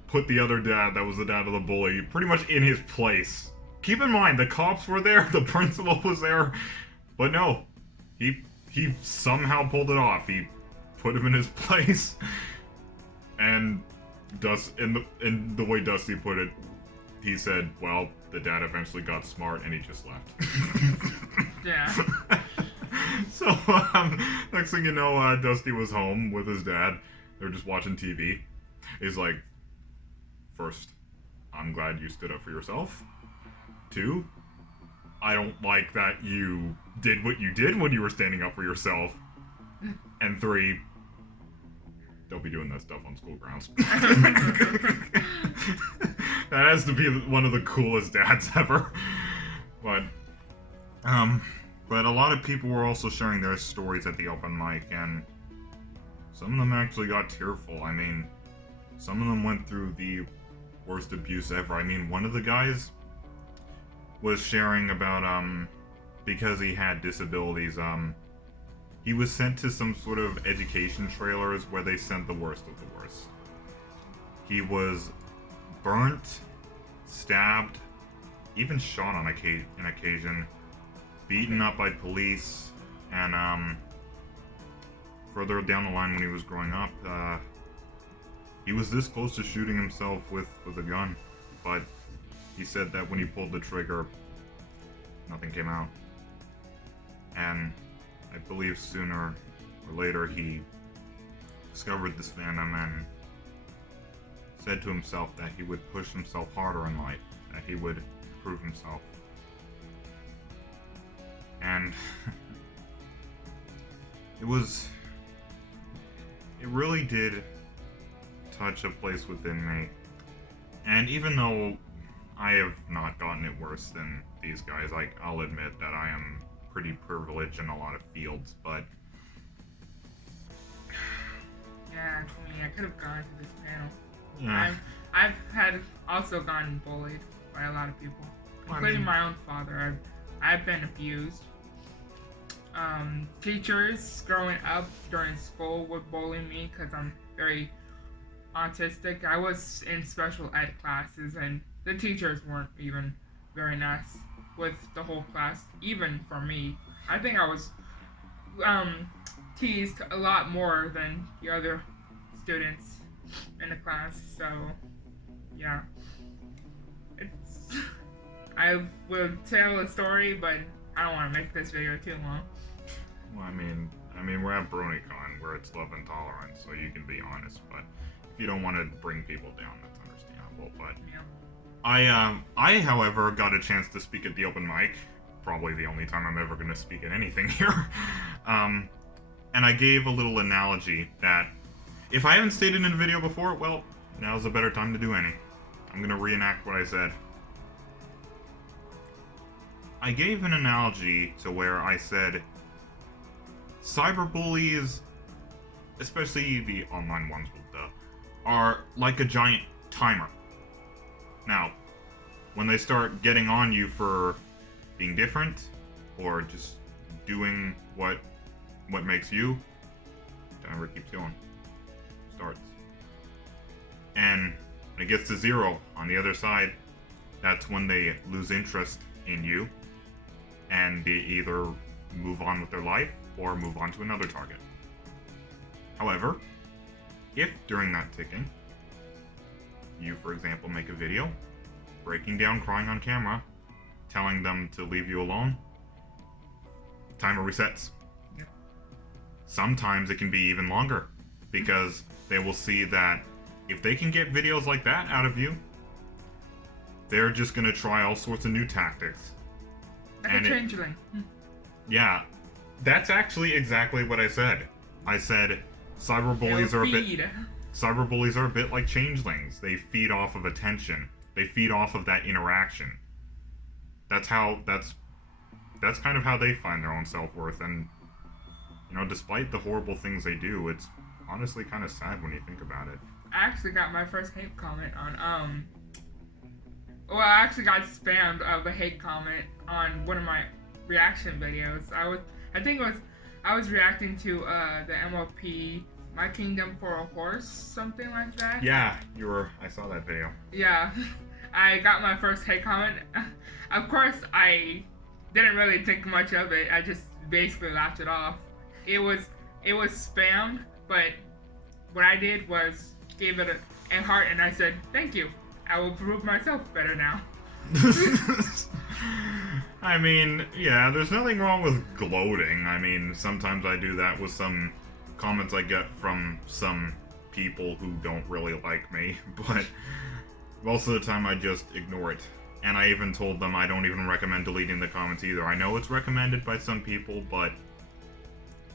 put the other dad, that was the dad of the bully, pretty much in his place. Keep in mind, the cops were there, the principal was there, but no, he somehow pulled it off. He put him in his place, and in the way Dusty put it, he said, well, the dad eventually got smart and he just left. Yeah. So, next thing you know, Dusty was home with his dad. They were just watching TV. He's like, first, I'm glad you stood up for yourself. 2, I don't like that you did what you did when you were standing up for yourself. And 3, don't be doing that stuff on school grounds. That has to be one of the coolest dads ever. But a lot of people were also sharing their stories at the open mic, and some of them actually got tearful. I mean, some of them went through the worst abuse ever. I mean, one of the guys was sharing about, because he had disabilities, he was sent to some sort of education trailers where they sent the worst of the worst. He was burnt, stabbed, even shot on an occasion, beaten up by police, and further down the line when he was growing up, he was this close to shooting himself with a gun, but he said that when he pulled the trigger, nothing came out. And I believe sooner or later he discovered this fandom and said to himself that he would push himself harder in life, that he would prove himself. And it really did touch a place within me. And even though I have not gotten it worse than these guys, I'll admit that I am pretty privileged in a lot of fields, but yeah, I mean, I could have gone to this panel. yeah. I've had also gotten bullied by a lot of people, including my own father. I've been abused. Teachers growing up during school would bully me because I'm very autistic. I was in special ed classes, and the teachers weren't even very nice with the whole class, even for me. I think I was teased a lot more than the other students in the class, so yeah. I will tell a story, but I don't want to make this video too long. Well, I mean, we're at Bronycon, where it's love and tolerance, so you can be honest, but if you don't want to bring people down, that's understandable. But yeah. I, however, got a chance to speak at the open mic, probably the only time I'm ever going to speak at anything here, and I gave a little analogy that, if I haven't stated in a video before, well, now's a better time to do any. I'm going to reenact what I said. I gave an analogy to where I said, cyberbullies, especially the online ones, are like a giant timer. Now, when they start getting on you for being different, or just doing what makes you, timer keeps going. Starts. And when it gets to 0 on the other side, that's when they lose interest in you, and they either move on with their life or move on to another target. However, if during that ticking, you, for example, make a video, breaking down crying on camera, telling them to leave you alone, timer resets. Yeah. Sometimes it can be even longer, because they will see that if they can get videos like that out of you, they're just gonna try all sorts of new tactics. Like a changeling. Yeah, that's actually exactly what I said. I said cyberbullies are a bit like changelings. They feed off of attention. They feed off of that interaction. That's kind of how they find their own self-worth. And you know, despite the horrible things they do, it's honestly kind of sad when you think about it. I actually got my first hate comment on well, I actually got spammed of a hate comment on one of my reaction videos. I was reacting to the MLP My Kingdom for a Horse, something like that. Yeah, I saw that video. Yeah. I got my first hate comment. Of course, I didn't really think much of it. I just basically laughed it off. It was spammed, but what I did was gave it a heart, and I said, "Thank you. I will prove myself better now." I mean, yeah, there's nothing wrong with gloating. I mean, sometimes I do that with some comments I get from some people who don't really like me, but most of the time I just ignore it. And I even told them I don't even recommend deleting the comments either. I know it's recommended by some people, but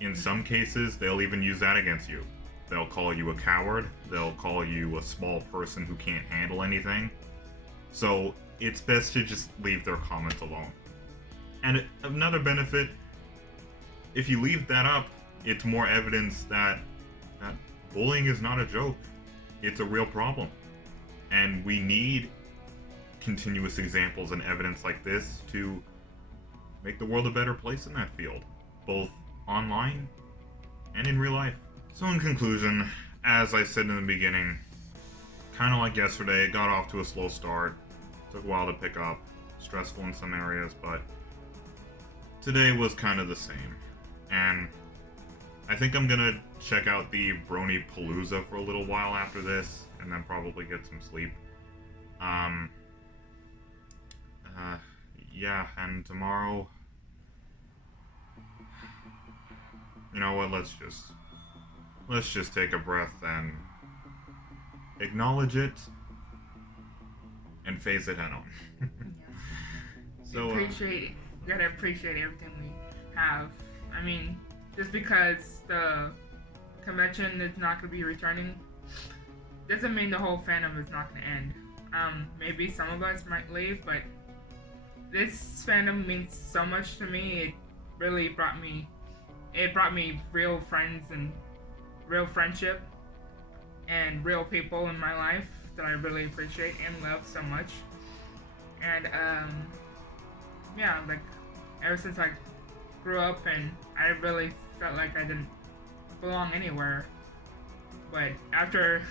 in some cases, they'll even use that against you. They'll call you a coward. They'll call you a small person who can't handle anything. So it's best to just leave their comments alone. And another benefit, if you leave that up, it's more evidence that bullying is not a joke. It's a real problem. And we need continuous examples and evidence like this to make the world a better place in that field, both online and in real life. So in conclusion, as I said in the beginning, kind of like yesterday, it got off to a slow start. Took a while to pick up, stressful in some areas, but today was kind of the same. And I think I'm gonna check out the BronyPalooza for a little while after this, and then probably get some sleep. Yeah, and tomorrow, you know what, let's just take a breath and acknowledge it and face it head on. So You gotta appreciate everything we have. I mean, just because the convention is not gonna be returning doesn't mean the whole fandom is not gonna end. Maybe some of us might leave, but this fandom means so much to me. It really brought me real friends and real friendship and real people in my life that I really appreciate and love so much. And yeah, like ever since I grew up, and I really felt like I didn't belong anywhere. But after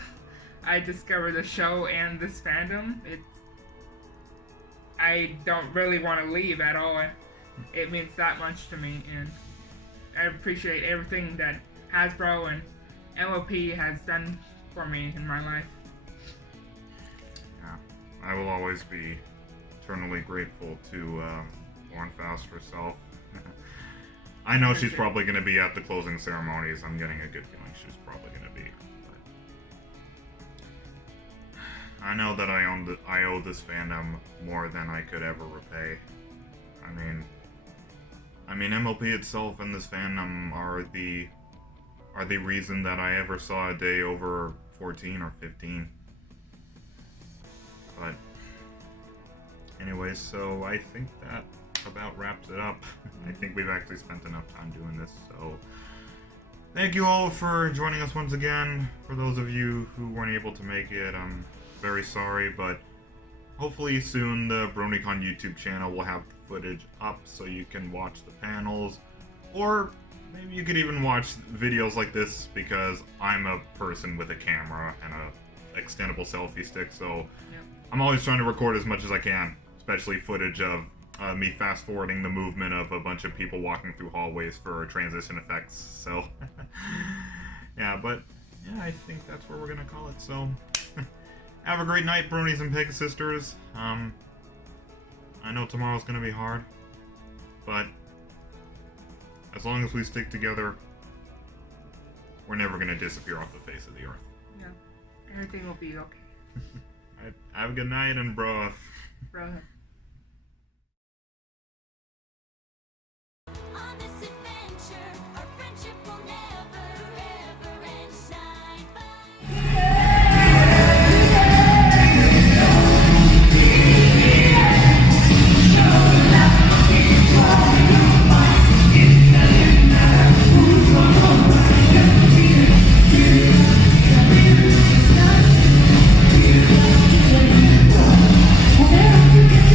I discovered the show and this fandom, I don't really want to leave at all. It means that much to me, and I appreciate everything that Hasbro and MLP has done for me in my life. Yeah, I will always be eternally grateful to Faust herself. I know she's probably going to be at the closing ceremonies. I'm getting a good feeling she's probably going to be. But I know that I owe this fandom more than I could ever repay. I mean, MLP itself and this fandom are the reason that I ever saw a day over 14 or 15. But anyways, so I think that about wraps it up. I think we've actually spent enough time doing this, so thank you all for joining us once again. For those of you who weren't able to make it, I'm very sorry, but hopefully soon the Bronycon YouTube channel will have footage up so you can watch the panels, or maybe you could even watch videos like this, because I'm a person with a camera and a extendable selfie stick, so I'm always trying to record as much as I can, especially footage of me fast forwarding the movement of a bunch of people walking through hallways for transition effects. So yeah, but yeah, I think that's where we're gonna call it. So have a great night, Bronies and Pegasisters. I know tomorrow's gonna be hard, but as long as we stick together, we're never gonna disappear off the face of the earth. Yeah, everything will be okay. Have a good night and bro. Bro. On this adventure, our friendship will never, ever end side by We'll never forget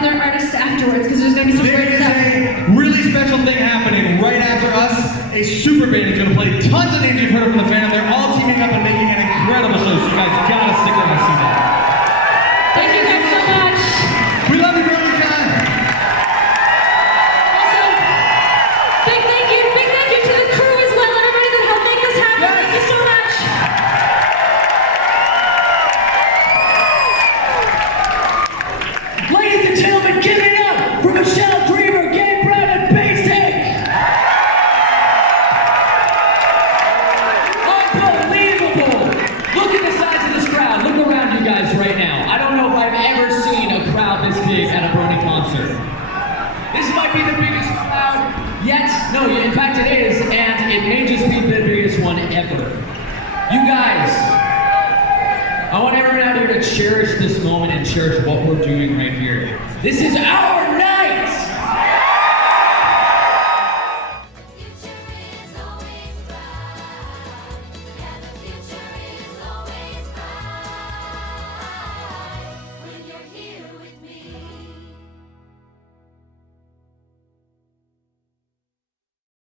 other artists afterwards because there's going to be some great stuff. There's a really special thing happening right after us. A super band is going to play tons of names you've heard from the fandom. They're all teaming up and making an incredible show, so you guys gotta stick around and see that. Thank you guys so much. We love you, Bronycon. Also, big thank you to the crew as well, everybody that helped make this happen. Yes. Thank you so much. Ladies and gentlemen, give it up for Michelle Dreamer, Gabe Brown, and Basic. Unbelievable! Look at the size of this crowd. Look around you guys right now. I don't know if I've ever seen a crowd this big at a Brony concert. This might be the biggest crowd yet. No, in fact it is, and it may just be the biggest one ever. You guys, I want everyone out here to cherish this moment and cherish what we're doing right here. This is our